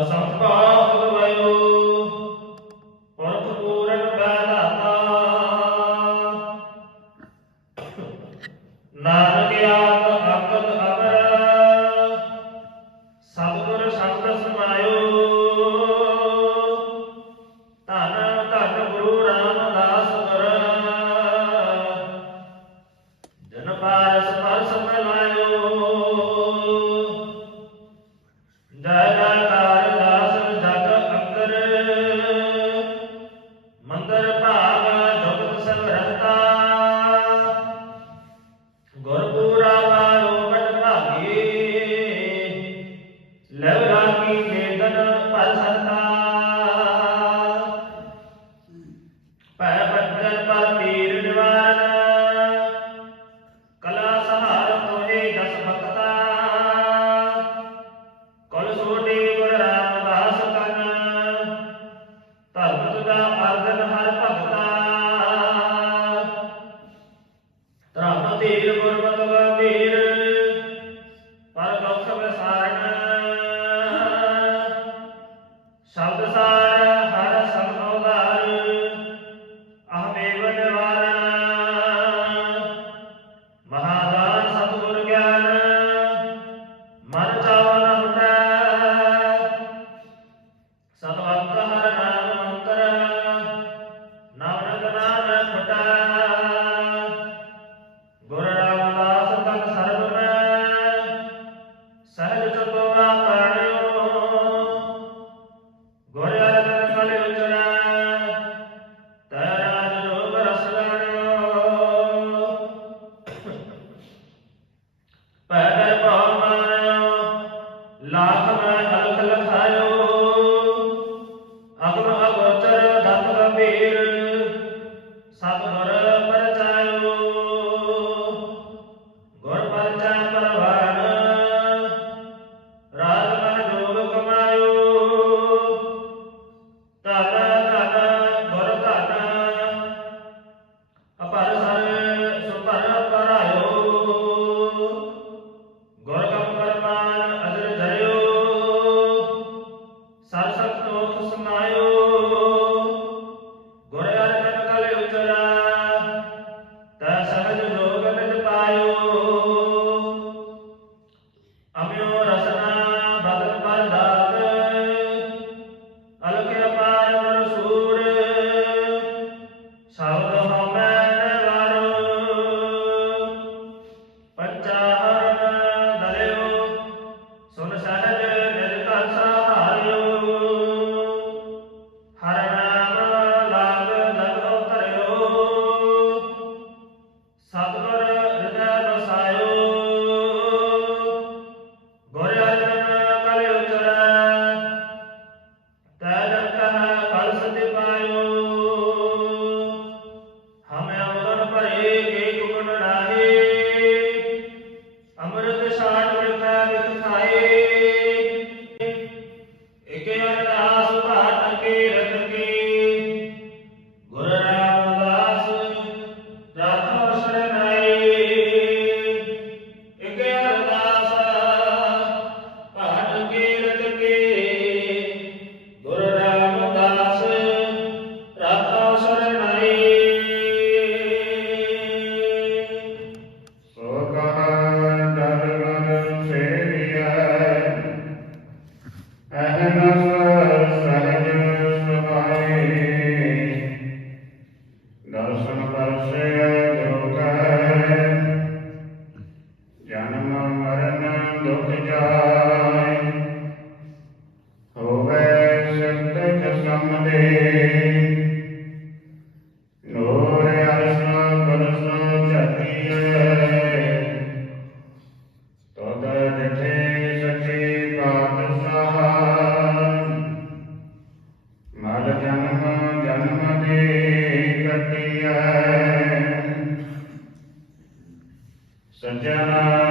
Asamba ਧਰਮ ਧੀਰ ਗੁਰਮਤ ਵਾਦੀਰ ਪਰ ਦੁਖ ਵਿਸਾਰਨ ਸ਼ਬਦ ਸਾਰ ਹਰ ਸੰਗੋ ਦਾਰ ਅਹਮੇਵ ਨਿਵਾਰਨ ਮਹਾਦਾਨ ਸਤਿਗੁਰ ਗਿਆਨ, ਮਨ ਚਾਵਨ ਹੁੰਦਾ। ਸਤਵਾ Hare Yeah.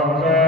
Amen.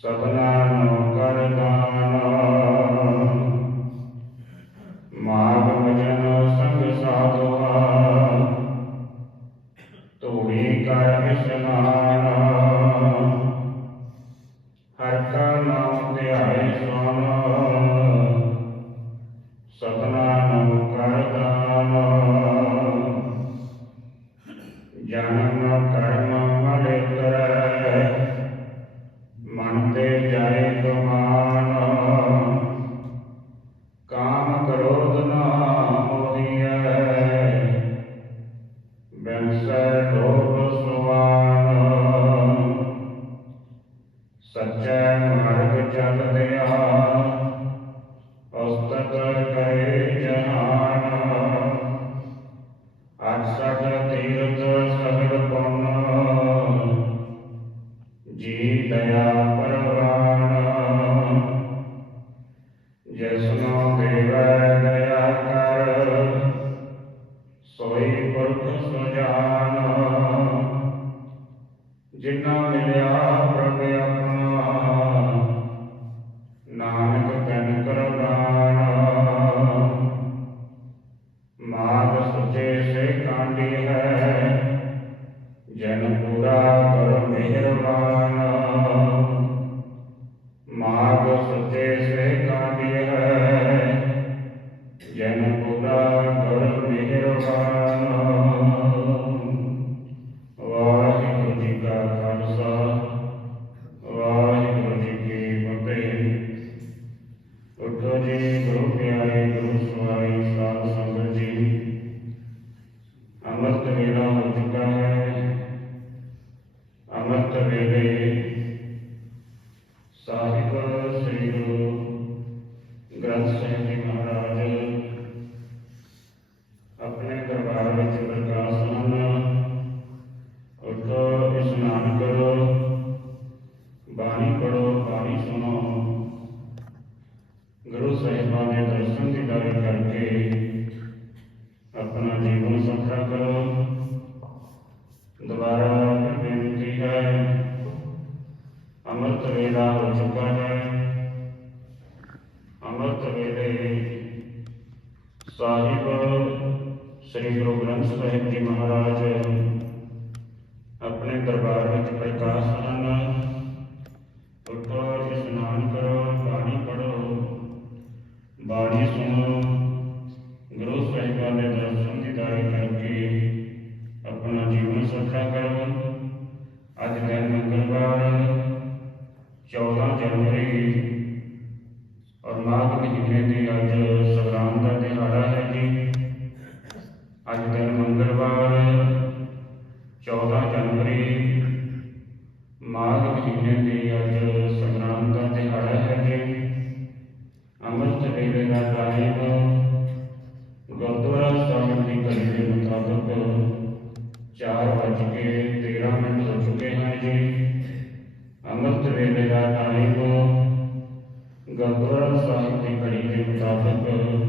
Satanás ਦੇ ਦਰਸ਼ਨ ਦੀਦਾਰ ਕਰਕੇ ਆਪਣਾ ਜੀਵਨ ਸਫਲਾ ਕਰੋ। ਦੁਬਾਰਾ ਬੇਨਤੀ ਹੈ, ਅਮਰਤ ਵੇਲਾ ਹੋ ਚੁੱਕਾ ਹੈ। ਅਮਰਤ ਵੇਲੇ ਸਾਹਿਬ, ਸ੍ਰੀ ਗੁਰੂ ਗ੍ਰੰਥ ਸਾਹਿਬ ਜੀ ਮਹਾਰਾਜ ਸਾਹਿਬ ਦੀ ਘੜੀ ਦੇ ਮੁਤਾਬਕ